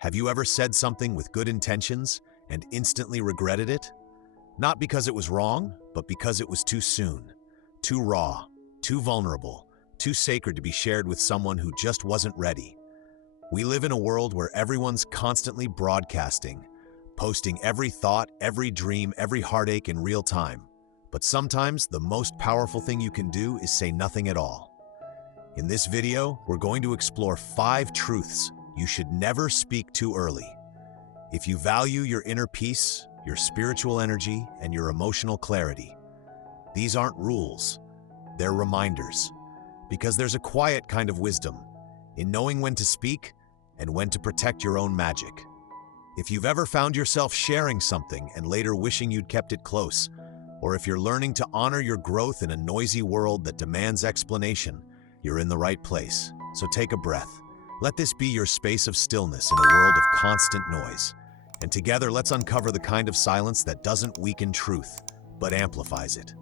Have you ever said something with good intentions and instantly regretted it? Not because it was wrong, but because it was too soon, too raw, too vulnerable, too sacred to be shared with someone who just wasn't ready. We live in a world where everyone's constantly broadcasting, posting every thought, every dream, every heartache in real time. But sometimes the most powerful thing you can do is say nothing at all. In this video, we're going to explore 5 truths you should never speak too early. If you value your inner peace, your spiritual energy, and your emotional clarity, these aren't rules, they're reminders. Because there's a quiet kind of wisdom in knowing when to speak and when to protect your own magic. If you've ever found yourself sharing something and later wishing you'd kept it close, or if you're learning to honor your growth in a noisy world that demands explanation, you're in the right place. So take a breath. Let this be your space of stillness in a world of constant noise. And together, let's uncover the kind of silence that doesn't weaken truth, but amplifies it.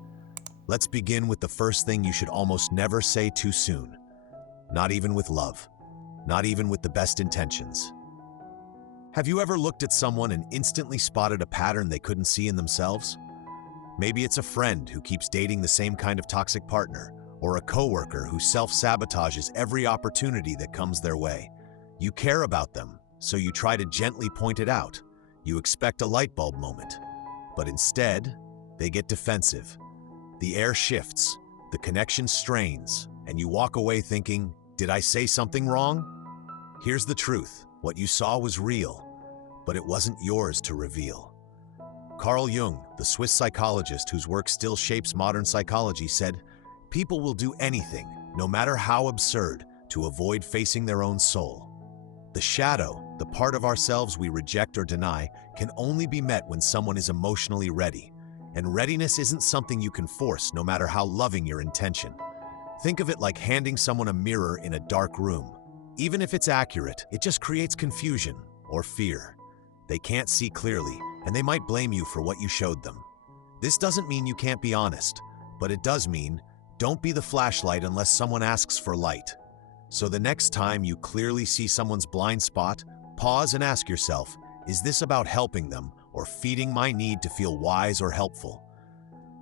Let's begin with the first thing you should almost never say too soon. Not even with love. Not even with the best intentions. Have you ever looked at someone and instantly spotted a pattern they couldn't see in themselves? Maybe it's a friend who keeps dating the same kind of toxic partner, or a coworker who self-sabotages every opportunity that comes their way. You care about them, so you try to gently point it out. You expect a light bulb moment. But instead, they get defensive. The air shifts, the connection strains, and you walk away thinking, did I say something wrong? Here's the truth. What you saw was real, but it wasn't yours to reveal. Carl Jung, the Swiss psychologist whose work still shapes modern psychology, said, "People will do anything, no matter how absurd, to avoid facing their own soul." The shadow, the part of ourselves we reject or deny, can only be met when someone is emotionally ready. And readiness isn't something you can force, no matter how loving your intention. Think of it like handing someone a mirror in a dark room. Even if it's accurate, it just creates confusion or fear. They can't see clearly, and they might blame you for what you showed them. This doesn't mean you can't be honest, but it does mean don't be the flashlight unless someone asks for light. So the next time you clearly see someone's blind spot, pause and ask yourself, is this about helping them or feeding my need to feel wise or helpful?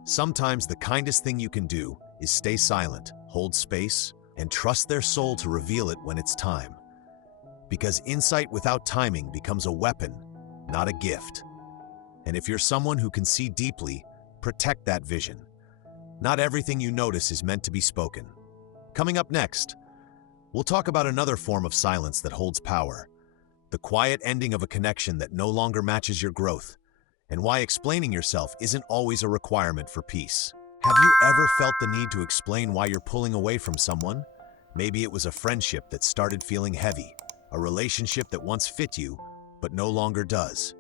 Sometimes the kindest thing you can do is stay silent, hold space, and trust their soul to reveal it when it's time. Because insight without timing becomes a weapon, not a gift. And if you're someone who can see deeply, protect that vision. Not everything you notice is meant to be spoken. Coming up next, we'll talk about another form of silence that holds power, the quiet ending of a connection that no longer matches your growth, and why explaining yourself isn't always a requirement for peace. Have you ever felt the need to explain why you're pulling away from someone? Maybe it was a friendship that started feeling heavy, a relationship that once fit you, but no longer does.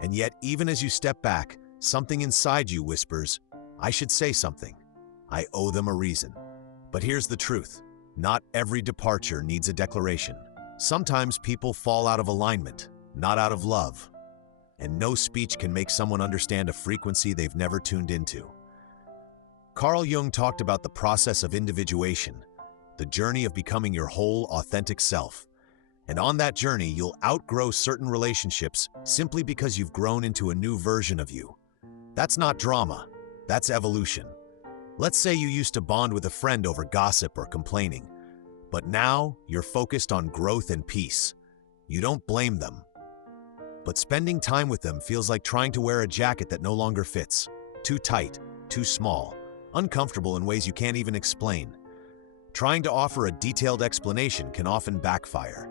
And yet, even as you step back, something inside you whispers, I should say something. I owe them a reason. But here's the truth. Not every departure needs a declaration. Sometimes people fall out of alignment, not out of love. And no speech can make someone understand a frequency they've never tuned into. Carl Jung talked about the process of individuation, the journey of becoming your whole, authentic self. And on that journey, you'll outgrow certain relationships simply because you've grown into a new version of you. That's not drama, that's evolution. Let's say you used to bond with a friend over gossip or complaining, but now you're focused on growth and peace. You don't blame them. But spending time with them feels like trying to wear a jacket that no longer fits. Too tight, too small, uncomfortable in ways you can't even explain. Trying to offer a detailed explanation can often backfire.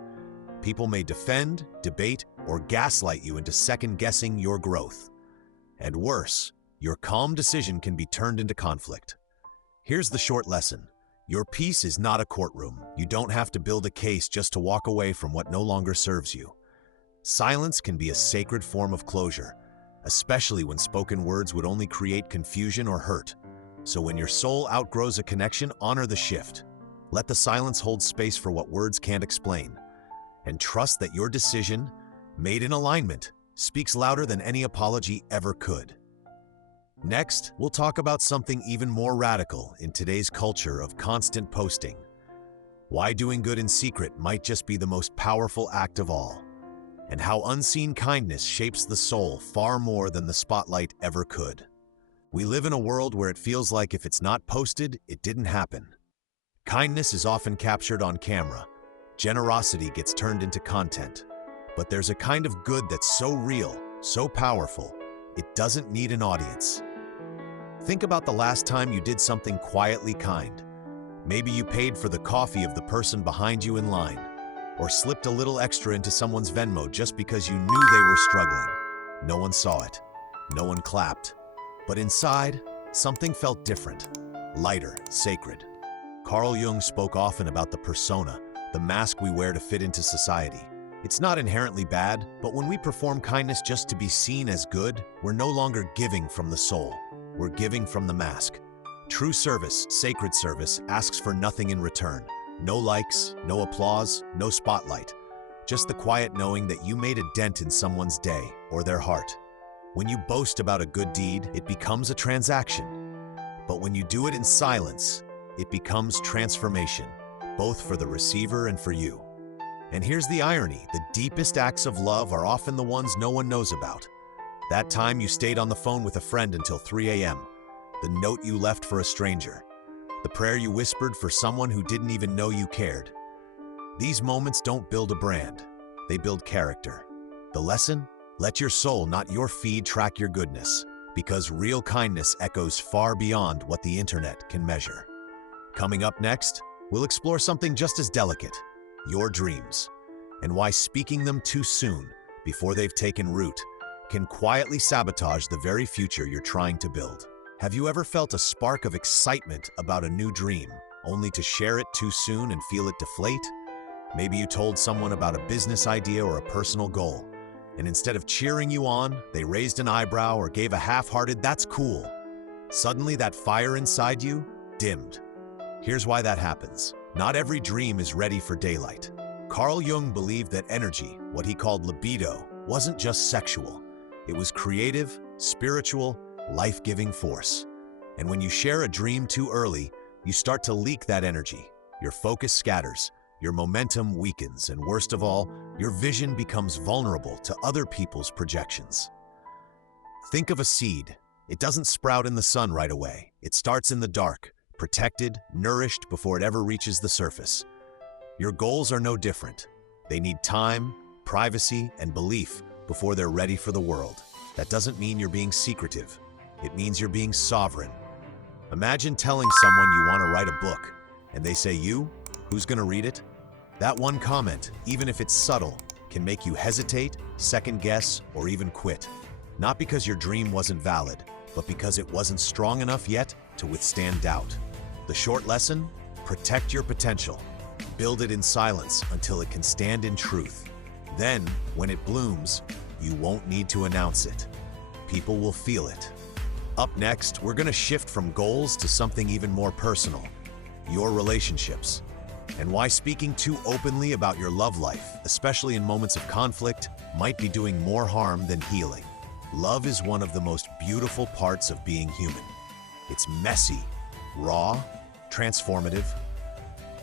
People may defend, debate, or gaslight you into second-guessing your growth. And worse, your calm decision can be turned into conflict. Here's the short lesson. Your peace is not a courtroom. You don't have to build a case just to walk away from what no longer serves you. Silence can be a sacred form of closure, especially when spoken words would only create confusion or hurt. So when your soul outgrows a connection, honor the shift. Let the silence hold space for what words can't explain. And trust that your decision, made in alignment, speaks louder than any apology ever could. Next, we'll talk about something even more radical in today's culture of constant posting. Why doing good in secret might just be the most powerful act of all. and how unseen kindness shapes the soul far more than the spotlight ever could. We live in a world where it feels like if it's not posted, it didn't happen. Kindness is often captured on camera. Generosity gets turned into content. But there's a kind of good that's so real, so powerful, it doesn't need an audience. Think about the last time you did something quietly kind. Maybe you paid for the coffee of the person behind you in line, or slipped a little extra into someone's Venmo just because you knew they were struggling. No one saw it. No one clapped. But inside, something felt different, lighter, sacred. Carl Jung spoke often about the persona, the mask we wear to fit into society. It's not inherently bad, but when we perform kindness just to be seen as good, we're no longer giving from the soul. We're giving from the mask. True service, sacred service, asks for nothing in return. No likes, no applause, no spotlight. Just the quiet knowing that you made a dent in someone's day or their heart. When you boast about a good deed, it becomes a transaction. But when you do it in silence, it becomes transformation, both for the receiver and for you. And here's the irony, the deepest acts of love are often the ones no one knows about. That time you stayed on the phone with a friend until 3 a.m., the note you left for a stranger, the prayer you whispered for someone who didn't even know you cared. These moments don't build a brand, they build character. The lesson? Let your soul, not your feed, track your goodness, because real kindness echoes far beyond what the internet can measure. Coming up next, we'll explore something just as delicate, your dreams, and why speaking them too soon, before they've taken root, can quietly sabotage the very future you're trying to build. Have you ever felt a spark of excitement about a new dream, only to share it too soon and feel it deflate? Maybe you told someone about a business idea or a personal goal, and instead of cheering you on, they raised an eyebrow or gave a half-hearted, "That's cool." Suddenly that fire inside you dimmed. Here's why that happens. Not every dream is ready for daylight. Carl Jung believed that energy, what he called libido, wasn't just sexual. It was creative, spiritual, life-giving force. And when you share a dream too early, you start to leak that energy. Your focus scatters, your momentum weakens, and worst of all, your vision becomes vulnerable to other people's projections. Think of a seed. It doesn't sprout in the sun right away. It starts in the dark, protected, nourished before it ever reaches the surface. Your goals are no different. They need time, privacy, and belief before they're ready for the world. That doesn't mean you're being secretive. It means you're being sovereign. Imagine telling someone you want to write a book, and they say, "You? Who's going to read it?" That one comment, even if it's subtle, can make you hesitate, second guess, or even quit. Not because your dream wasn't valid, but because it wasn't strong enough yet to withstand doubt. The short lesson? Protect your potential. Build it in silence until it can stand in truth. Then, when it blooms, you won't need to announce it. People will feel it. Up next, we're going to shift from goals to something even more personal, your relationships, and why speaking too openly about your love life, especially in moments of conflict, might be doing more harm than healing. Love is one of the most beautiful parts of being human. It's messy, raw, transformative.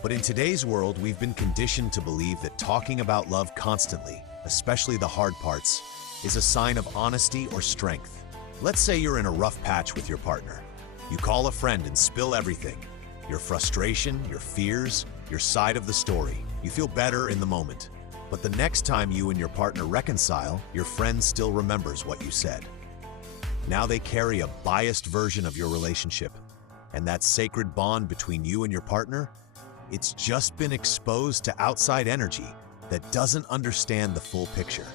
But in today's world, we've been conditioned to believe that talking about love constantly, especially the hard parts, is a sign of honesty or strength. Let's say you're in a rough patch with your partner. You call a friend and spill everything. Your frustration, your fears, your side of the story. You feel better in the moment. But the next time you and your partner reconcile, your friend still remembers what you said. Now they carry a biased version of your relationship. And that sacred bond between you and your partner, it's just been exposed to outside energy that doesn't understand the full picture.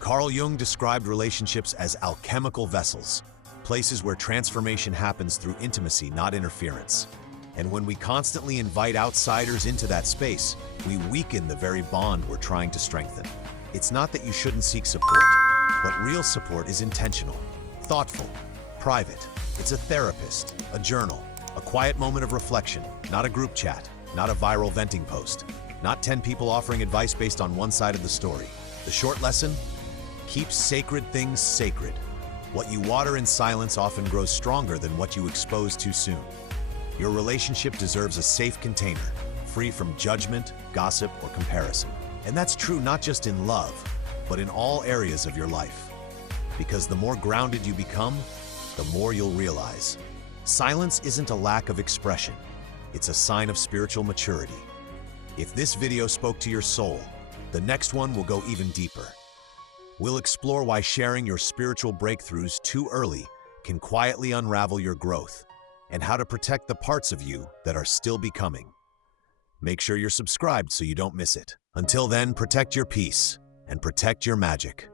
Carl Jung described relationships as alchemical vessels, places where transformation happens through intimacy, not interference. And when we constantly invite outsiders into that space, we weaken the very bond we're trying to strengthen. It's not that you shouldn't seek support, but real support is intentional, thoughtful, private. It's a therapist, a journal, a quiet moment of reflection, not a group chat, not a viral venting post, not 10 people offering advice based on one side of the story. The short lesson? Keep sacred things sacred. What you water in silence often grows stronger than what you expose too soon. Your relationship deserves a safe container, free from judgment, gossip, or comparison. And that's true not just in love, but in all areas of your life. Because the more grounded you become, the more you'll realize. Silence isn't a lack of expression. It's a sign of spiritual maturity. If this video spoke to your soul, the next one will go even deeper. We'll explore why sharing your spiritual breakthroughs too early can quietly unravel your growth, and how to protect the parts of you that are still becoming. Make sure you're subscribed so you don't miss it. Until then, protect your peace and protect your magic.